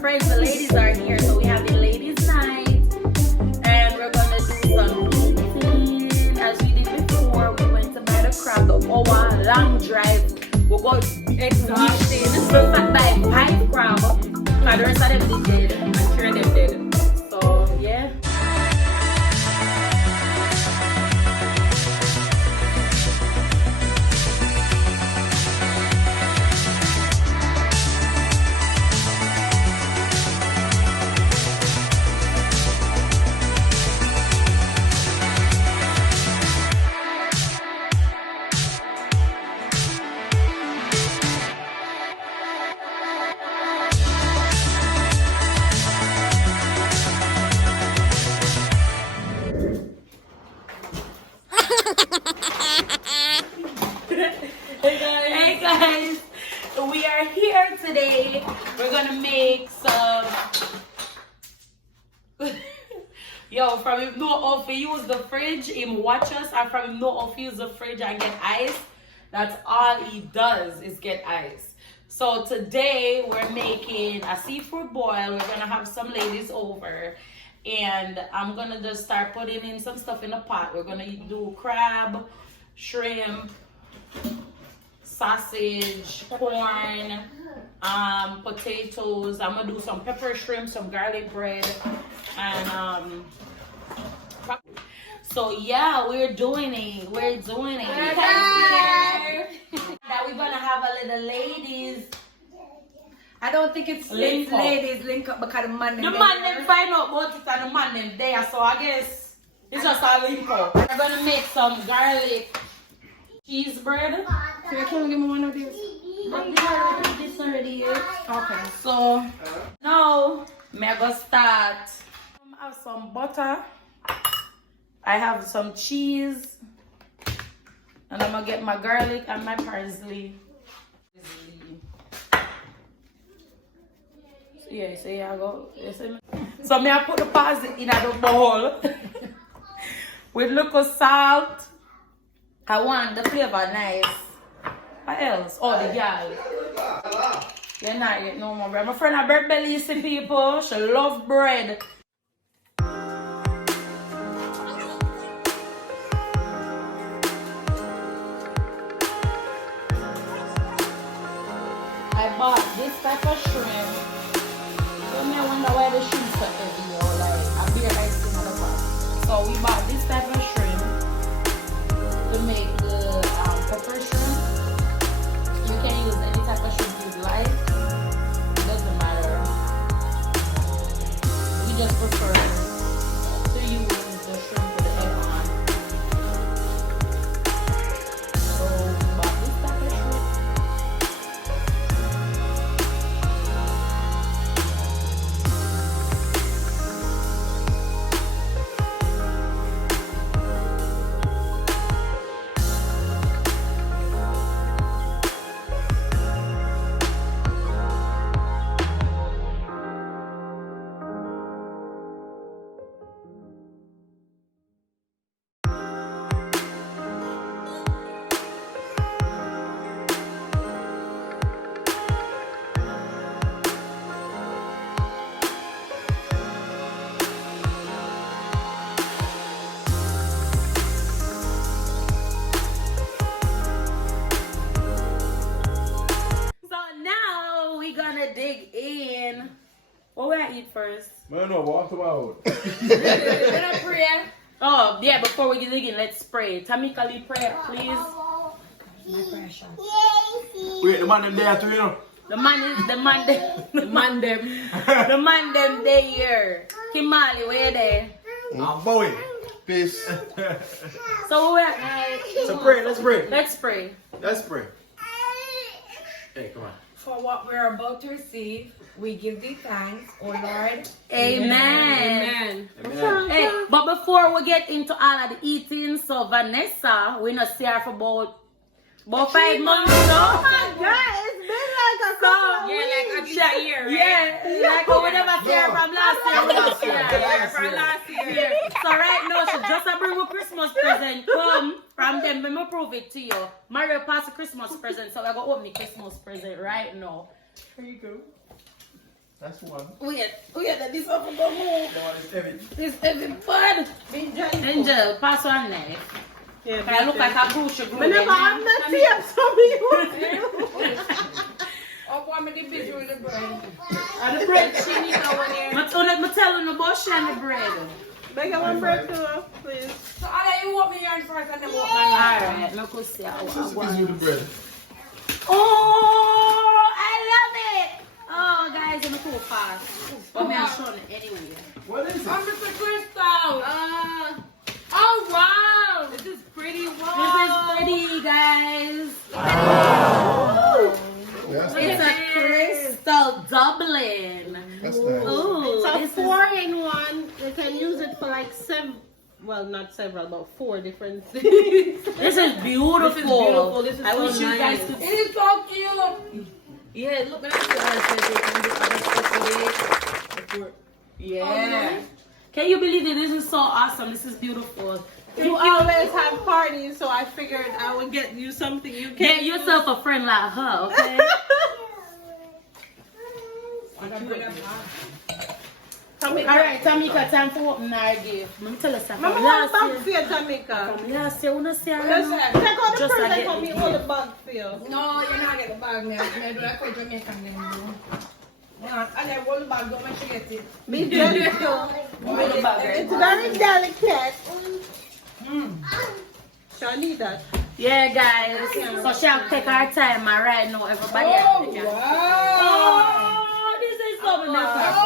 friends, the ladies are here, so we have a ladies' night, and we're gonna do some eating as we did before. We went to buy the crab, the hour long drive. We got exhausted. So buy 5 crab, but the rest of them did, and 3 of them did. So yeah. Hey guys, we are here today. We're gonna make some yo, from him no if use the fridge, him watch us, and from him no if use the fridge and get ice. That's all he does is get ice. So today we're making a seafood boil. We're gonna have some ladies over, and I'm gonna just start putting in some stuff in the pot. We're gonna do crab, shrimp, sausage, corn, potatoes. I'm gonna do some pepper shrimp, some garlic bread, and so yeah, we're doing it. That we're gonna have a little ladies. I don't think it's ladies link up because the man them find out about it and the man them there, so I guess it's just a link up. We're gonna make some garlic cheese bread. Can you give me one of these? This already is. Okay. So now I'm gonna start. I have some butter. I have some cheese. And I'm gonna get my garlic and my parsley. Yeah, so yeah, I go. So I put the parsley in the bowl with little salt. I want the flavor nice. What else? Oh, the girl. You're not yet no more bread. My friend, a bread belly, see people. She love bread. I bought this type of shrimp. So I wonder why the shrimp so heavy or like a beer ice cream on the pot. So we bought this type of shrimp to make the pepper shrimp. You can use any type of shrimp you like. It doesn't matter. We just prefer to use the shrimp with the egg on. So we bought this type of shrimp. Dig in. What will I eat first? Man, no, what about? Prayer. Oh, yeah, before we dig in, let's pray. Tamika, lead prayer, please. My pressure. Wait, the man them there too, you know? The man them they here. Kimali, where you there? I'm Bowie. Peace. So we're So pray, let's pray. let's pray. Let's pray. Hey, come on. For what we're about to receive, we give thee thanks, O Lord. Amen. Amen. Hey, but before we get into all of the eating, so Vanessa, we not see her for about 5 months now. Oh my God, it's been like a couple of weeks. like a year, right? Yeah, like we never see her from last year. We not see her from last year. So right now, she just a bring a Christmas present. Come from them, let me prove it to you. Mario passed a Christmas present, so we're going to open the Christmas present right now. Here you go. That's one. Wait, this one for go move. That one is heavy. This heavy bud. Angel, pass on knife. Yeah, Can I look like a grocery group? I'm not here, so me. Oh, boy, me the busy with the bread. And the bread, she needs one here. I'm telling you about she and the bread. Make one bread too, please. So I'll let you walk me here first and then walk my hand. Alright, look who's here. Just give you the bread. Oh, I love it. Oh, guys, I'm too fast. But me, I'm showing it anyway. What is it? I'm Mr. Crystal. Oh, wow. This is pretty. Wow. This is pretty, guys. Oh. It's a crystal Dublin. That's nice. Ooh, It's a 4-in-1. You can use it for like not several, but 4 different things. This is beautiful. This is I so wish you nice. guys could. It is so cute. Yeah, look at that. Yeah. Can you believe it? This is so awesome. This is beautiful. You always have parties, so I figured I would get you something you can Get yourself a friend like her, okay? Alright, Tamika, time for opening our gift. Let me tell you something. Mama, Last bag year, for you, Tamika. last year, when I say I Take out the just present get for me, the all the gift. bag for you. No, you're not getting the bag, man. I do that for Jamaican then. Yeah, and then roll the bag, don't make sure you get it. Be gentle. It's very delicate. Shall I need that? Yeah, guys. So she'll take her time and right now everybody has to take her. Wow. Oh, this is so Oh, nice.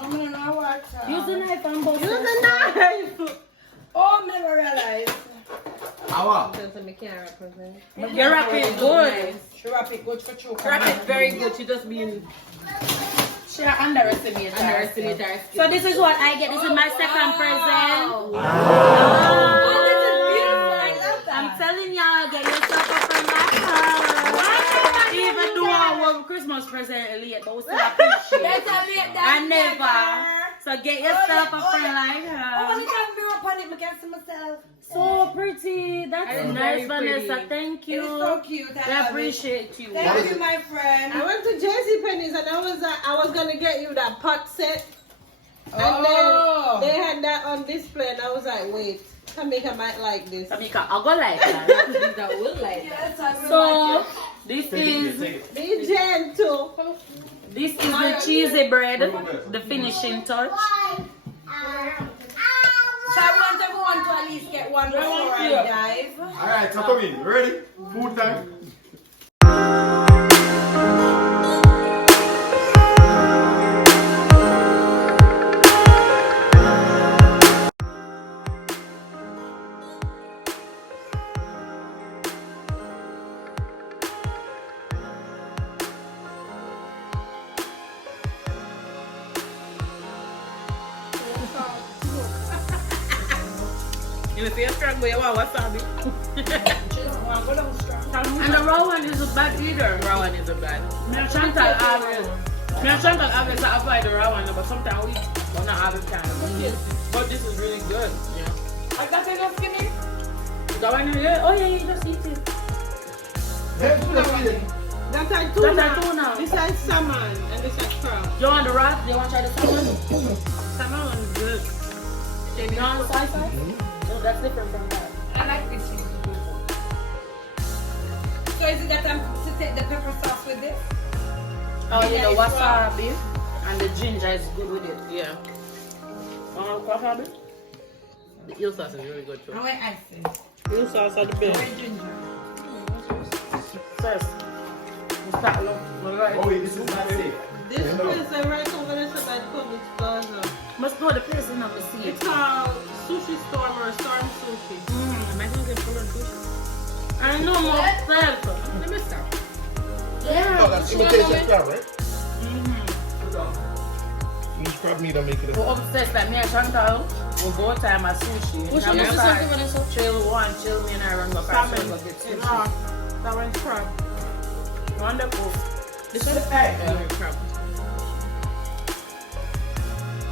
I'm gonna watch. Use the knife and both. Use the knife. Oh, never realized. Awa. Your wrap is good. She wrap it good for choke. Wrap it very good. She just being She underestimates her. So this is what I get. This is my second present. Oh, this is beautiful. I love that. I'm telling y'all, get yourself a friend like her. Even though I want Christmas present late, but we still appreciate it. I never. So get yourself a friend like Oh, her. look at me up on it. I can see myself. So pretty. That's It's nice, very pretty. Vanessa. Thank It is so you. cute. I I love it. appreciate you. Thank you, my friend. I went to JCPenney's and I was gonna get you that pot set. And Oh. then they had that on display and I was like, wait, Tamika might like this. Tamika, I'll go like that. I will like Yes, I will So like this Take is it. Be gentle. the cheesy bread, the finishing touch. it. So I want everyone to at least get one before I dive. Alright, so come in. Ready? Food time. You see a strong boy, wasabi. And the raw one is a bad either. Raw one is a bad. Me and Chantal always avoid the raw one, but sometimes we don't have it kind of. But this is really good. I got enough skinny. That one here? Oh yeah, you just eat it. Hey, food time. That's like tuna. That's like tuna. This is salmon and this is crab. You want the wrap? You want to try the salmon? Salmon one is good. You want the side side? No, that's different from that. I like this cheese. So is it that I'm to take the pepper sauce with this? Oh yeah, the wasabi and the ginger is good with it. Yeah. Wasabi? The eel sauce is really good too. I want icing. Eel sauce are the I best. want ginger. First. Start long. Oh, wait, this is not safe. This place right over there so that Publix Plaza. Must know the place enough to see it. It's called Sushi Storm or Storm Sushi. I think it's full of sushi. I know myself. Let me stop. Yeah. Oh, that's imitation crab, right? Mm-hmm. Each crab meat, I make it. We're obsessed like me and Chantal. We'll go time at sushi. Which I'm one is sorry. the second one? Chill me and I run go Salmon. go get sushi. That one's crab. Wonderful. This is crab.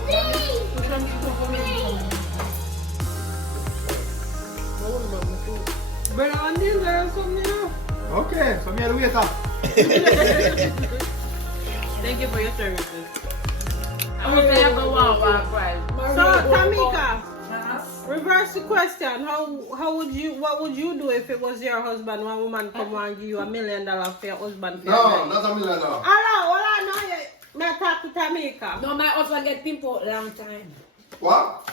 Which one do you put for me? But on this, there's something else. Okay, so me the waiter. Thank you for your services. I'm gonna say I go walk right. So, Tamika, reverse the question. What would you do if it was your husband? One woman come and give you $1 million for your husband? No, not $1 million. Hello, may I talk to Tamika? No, my husband get pimple long time. What?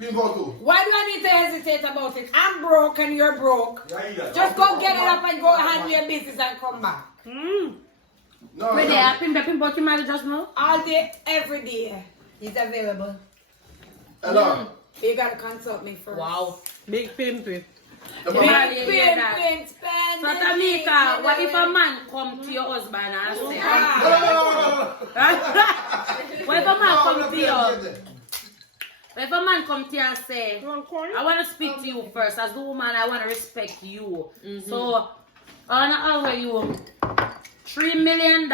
Pinball too. Why do I need to hesitate about it? I'm broke and you're broke. Just go get it up and go handle your business and come back. No, Wait no. there, I pimp your marriage just now? All day, every day. He's available. Hello. You gotta consult me first. Wow. Big pimpy. The Yeah. man- Spend So Tamika, what if a man come to your husband and say, No. what if a man come to you? No. If a man come to you and say, I want to speak to you first, as the woman, I want to respect you. So, I want to offer you $3 million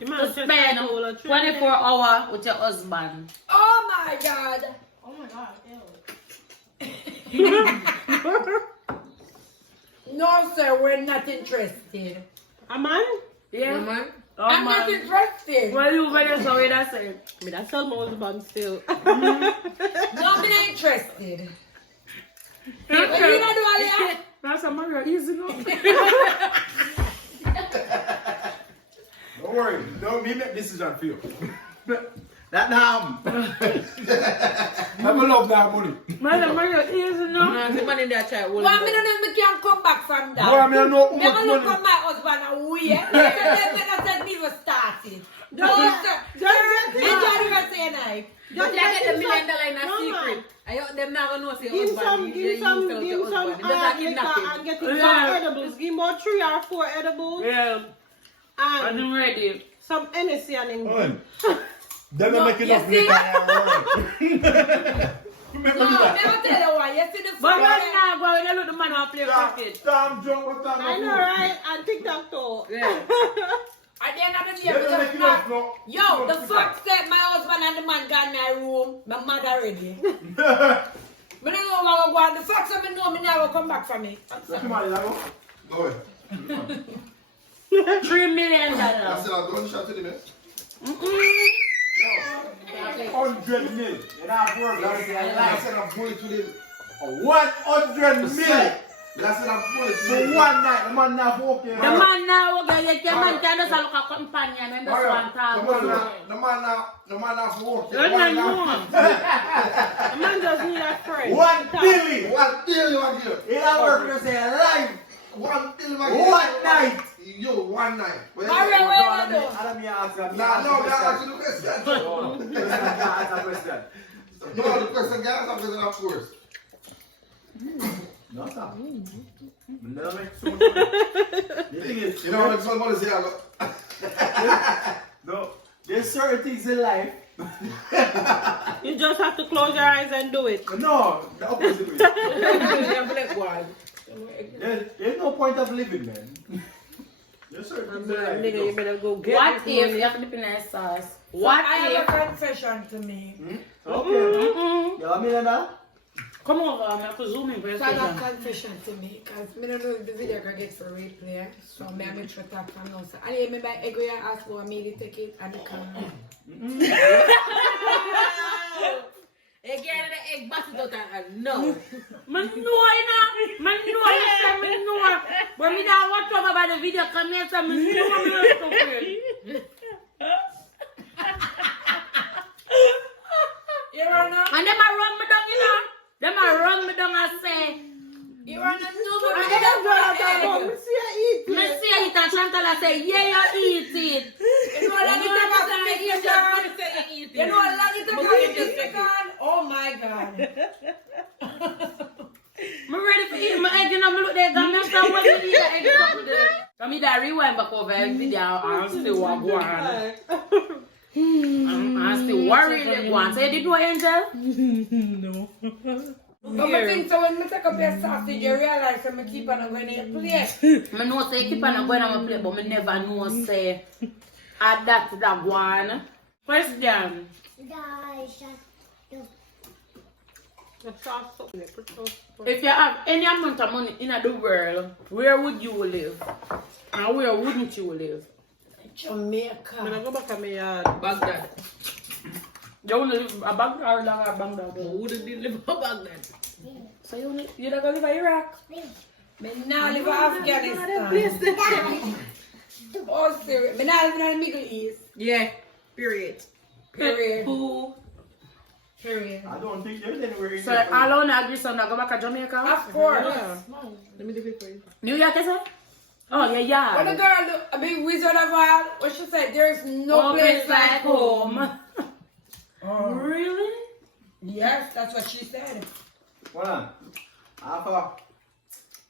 to spend 24 hours with your husband. Oh my God. Oh my God, No, sir, we're not interested. A man? Yeah. I'm not interested. Well, you better sorry that say. Me that sell my husband still. No, I'm not interested. What you gonna do all that? That's a Mario easy no. Don't worry. No, me make decision for you. That now. I will love that money. Man, Mario easy no. The man in that child will. Well, I don't can come back from that. Boy, I mean, I know how I'm much gonna look money. at my husband and we. I said we were started. No, sir. Me don't even say a knife. But they get the $1 million in a secret. Them not gonna know say Give some liquor and get some edibles. Give him about 3 or 4 edibles. Yeah. And I'm ready. some NSC and him. Fun. Them not make enough you see? liquor. Remember No, that? never tell you why. You see the But food right now, boy, they look the man off play cricket. Damn drunk, what time? I know, right? And TikTok too. Yeah. At the end of the day, Them we not just make not. enough, no. Yo, the fact that my husband and the man got in my room, my mother already. Me don't know how I go on. The fact that me know me never come back from it. Come on, Lago. Go ahead. $3 million. I said I'll go and shot to the man. 100 mil. And I've worked. I said I'm going to the 100 mil. That's what I'm going to for one night. The man now walking. The man now, okay, the man can just look at companion and just one time. The man now walking. The man just need a friend. 1 billion. 1 billion. It all work to say alive. 1 billion. One night. Yo, one night. Mario, where you do? Let me ask you. Nah, no, that's actually the question. Ask a question. No, the question, guys, I'm going of course. No, sir. Never make so much money. The thing is, You know what I'm going to say? no, there's certain things in life. You just have to close your eyes and do it. No, the opposite way. There's no point of living, man. There's certain things in life. Nigga, you better go get What this if money. you have to dip in that sauce? What What I have if? a confession to me. Okay. You have $1 million? Come over, I'm have to zoom in for a So I have second. confession to me. Because I don't know if the video can get for replay. So I make sure talk from now. So I remember I go and ask for me to take it and the camera. Again, the egg basket out and no. Man know enough. Man know. When me don't watch over by the video, come here, so me know me. You wanna? And them a run me down, you know. Them a run me down and say, You wanna know I what don't know. Me see her eat me it. see it and Chantal say, yeah, you eat it. You know how long it take us to make it done? You know how long it take us to make it done? Oh my God. Me ready for eat my egg, you know, me look there, come here, so what you eat the egg up there. Come here, that rewind back over the video and still what go on. I'm still worried they go on. So you did what, Angel? But I think so when I take up your sausage, you realize that I keep on going to plate. I know say keep on going on my plate, but I never know say add that to that one. Question. If you have any amount of money in the world, where would you live? And where wouldn't you live? Jamaica. I'm gonna go back to my yard. Baghdad. You want to live a Baghdad or Baghdad? Who wouldn't live in Baghdad? So you're not going to live in Iraq? Me not live in Afghanistan. Oh, serious. Me not live in the Middle East. Yeah. Period. Period. Who? Period. I don't think there's anywhere in So there. alone agree so not go back to Jamaica? Of course. Yeah. Let me do it for you. New York is it? Oh yeah, When the yeah. girl, I mean, Wizard of All, what she said, there's no place like home. Oh. Really? Yes, that's what she said. Hold on. After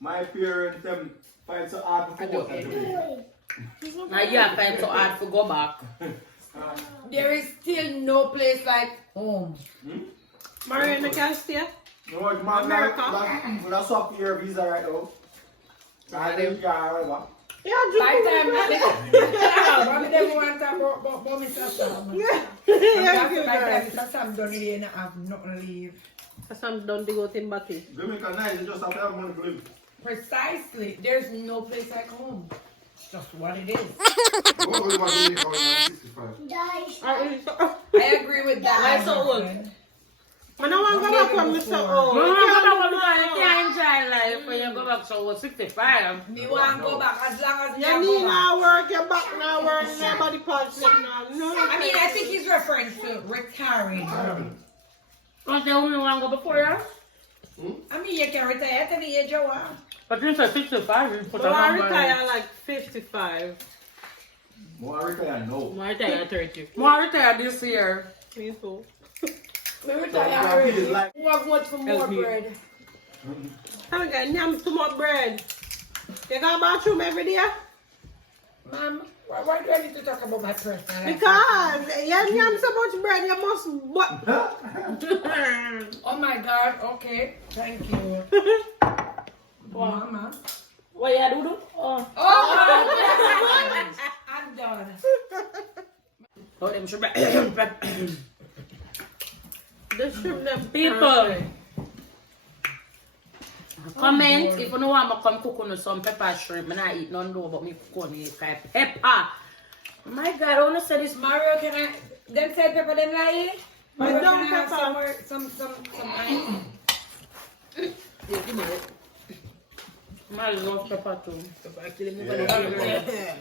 my parents them find so hard to go. Now you have find so hard to go back. There is still no place like home. Mariana can stay. No, man, America. that's up here visa right now. I live here, whatever. Yeah, By the time I never want to talk about Mr. Sam. By the time Mr. Sam done it, and I have nothing to leave. Some don't go to Timbuktu. Jamaica nice, you just have to have money to live. Precisely. There's no place like home. It's just what it is. What we want to live on 65? I agree with that. I saw my one. friend. I don't want to go back from Mr. O. You can't enjoy life when you go back so 65. Me want to go back as long as You need now work, you're back now work, nobody punch them now. No. I mean, I think he's referring to retiring. Don't you only want to go before you? I mean, you can retire at any age you want. But you said 65, you put So a I number. retire like 55. More retire, no. I retire 30. More retire this year. Me too. We retire already. Who have much for more bread? I'm going to yam too much bread. You got a bathroom every day? Mom, why do I need to talk about my personal life? Because you yam so much bread, you must... What? Oh my God, okay. Thank you. Mama. What you do? Oh. Oh, I'm done. Oh, them should The shrimp them People, comment if you know want to come cook on some pepper shrimp. I not eat none though, but me cook on it like pepper. My God, I want to say this. Mario, can I? Them say pepper, them like Mario, don't can I have pepper. some ice? Yeah, give me it. I love pepper too. Yeah.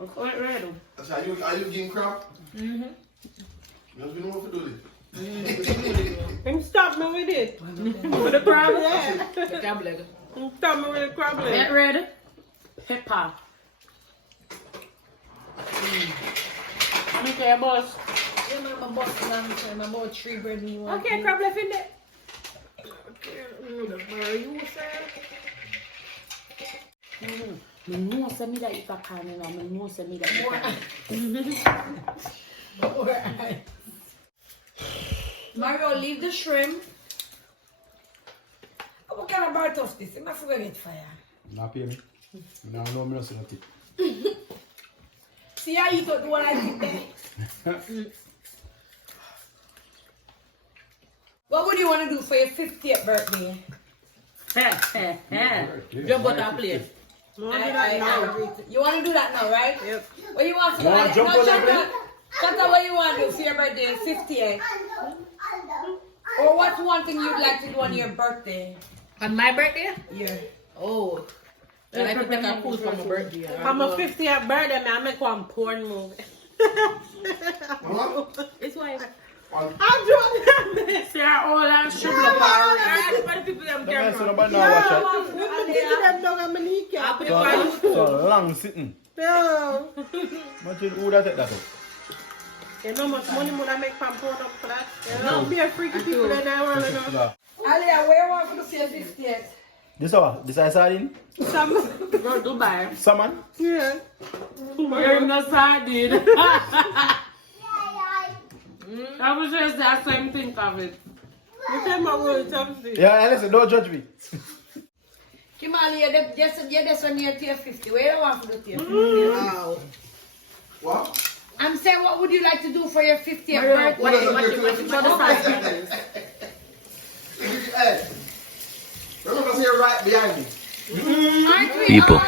Okay, ready. So are you getting crap? Mm-hmm. You know what to do this. Him stop me with it. With the crab? Yeah. The crab leg. Him stop me with the crab leg. Get ready. Pepper. Okay, boss. Yeah, man, my boss is on time. I'm about 3 bread and you want Okay, crab left in there. I know send me that if I can, you know. I know send me that if I can. Mario, leave the shrimp. What kind of bar toast this? I'm not forgetting fire. Not pay me. No, no, me not say nothing. See how you thought what I did there? What would you want to do for your 50th birthday? Jump on that plate. I agree. You want to do that now, right? Yep. What you want to do? You wanna jump on that plate? Shanta, what you want to do for your birthday? 50th? Or what's one thing you'd like to do on your birthday? On my birthday? Yeah. Oh. I like to take a cruise for my birthday. For my 50th birthday, I make one porn movie. What? It's why On I'm doing that. See our old and sugar bar. Everybody people them Don't mess with camera. nobody now, watch out. With me kicking them down on my kneecap. So long sitting. Yeah. Imagine who that take that up. You know how much money would I make from porn up for that? You know, be a freaky people that I want to know. Alia, where you want to see your 50th? This what? This is sardine? Some, Go Dubai. Salmon? yeah. You're not sardine. I was just the same thing of it. You say my word, something. Yeah, listen, don't judge me. Kimali, you're just on your tier 50. Where you want to do tier 50? Wow. what? I'm saying, what would you like to do for your 50th Mario, birthday? what is it? Hey, remember to say right behind me. People,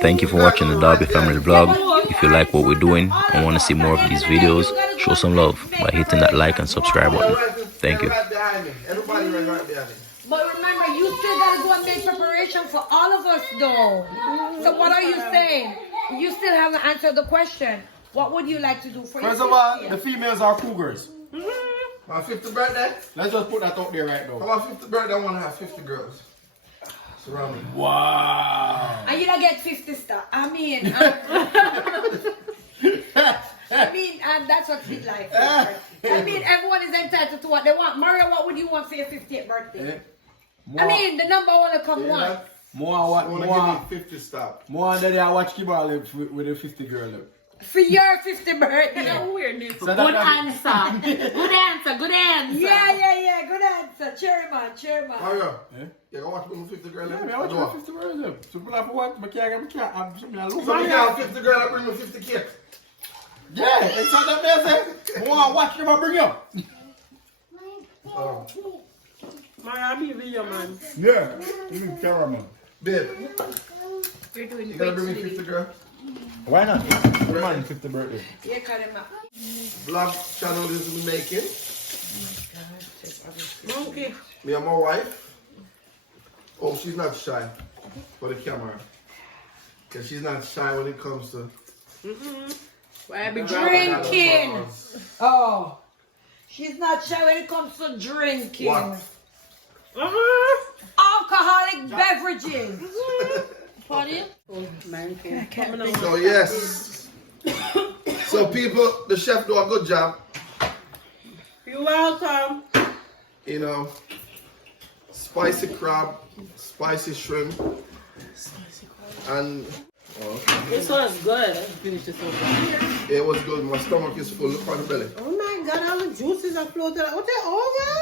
thank you for watching the Darby Family vlog. If you like what we're doing and want to see more of these videos, show some love by hitting that like and subscribe button. Thank you. Right behind me. Everybody right behind me. But remember, you still gotta go and make preparation for all of us, though. So what are you saying? You still haven't answered the question. What would you like to do for First your of all, 50th? the females are cougars. My 50th birthday? Let's just put that out there right now. For my 50th birthday, I want to have 50 girls surround me. Wow. And you don't get 50 stars. I mean, that's what it's like. I mean, everyone is entitled to what they want. Mario, what would you want for your 50th birthday? I mean, the number one will come one. More what? I want to give me 50 stop. More than I watch Kibble with the 50 girl. For your 50th birthday. Weirdness. So Good answer. Good answer. Good answer. Yeah. Good answer. Chairman. Mario, Eh? you can watch me with 50 girls? Yeah, I watch my 50 girls. So people have to watch, but I can't. I'm something I look So you got 50 girls, I bring me 50 kids. Yeah, it's not that bad. More watch them, I bring up. Oh. I'll be video man. Yeah, you cameraman. Babe, We're doing you gonna bring me 50 girls? Why not? Your man 50th birthday. Yeah, Karima. Vlog channel is we making. Monkey. Me and my wife. Oh, she's not shy for the camera. Cause she's not shy when it comes to Drinking. Oh. She's not shy when it comes to drinking. what? Alcoholic beverages. Party? So yes. So people, the chef do a good job. You're welcome. You know, spicy crab, spicy shrimp, and This was good. Let's finish this over. it was good. My stomach is full. Look on the belly. Oh my god, all the juices are floating out. What they over?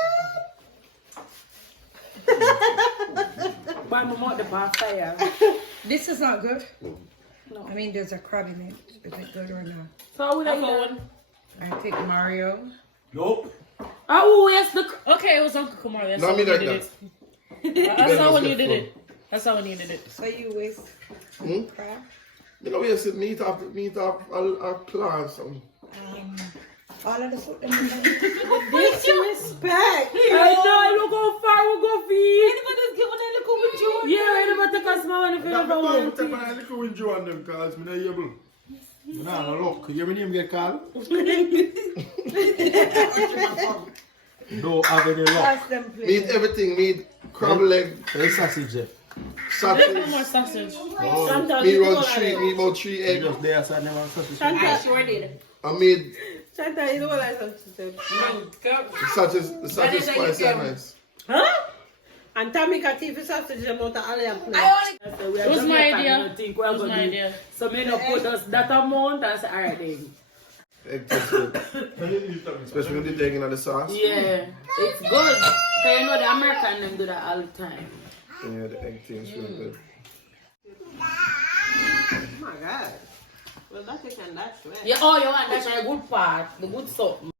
Why my mouth the bar fire? This is not good. No. I mean, there's a crab in it. Is it good or not? So we like I think Mario. Nope. Oh, yes. Okay, it was Uncle Kumar. That's Not how me when you like did that. it. That's how when you did it. That's how when you did it. So you waste crab? You know, we have to meet up a class. All of the food. Disrespect. I know, look how far we go feed. Anybody's giving a little with you. Yeah, anybody take a small one if you ever want Take to. my little window on them because I'm not able. No, look. You hear my name get called? Don't have any luck. Ask them, please. Meat everything. Meat crab leg, Hey, sausage, Jeff. There's no more sausage. sausage. Meat roll 3, meat about 3 You egg. just there, so I never have sausage. I sure did. I made Chanta, you know what I said to them? the sausage spicy and nice. Huh? And Tammy can TV sausage them out of all plate. It was my idea. It was my idea. So me no put us that amount and say, alright then. Egg tastes good. Especially when they're taking out the sauce. Yeah, it's good. Cause you know the American them do that all the time. Yeah, the egg tastes really good. Oh my god. Well, that is and that's right. Yeah, oh, you want that's a good part, the good something.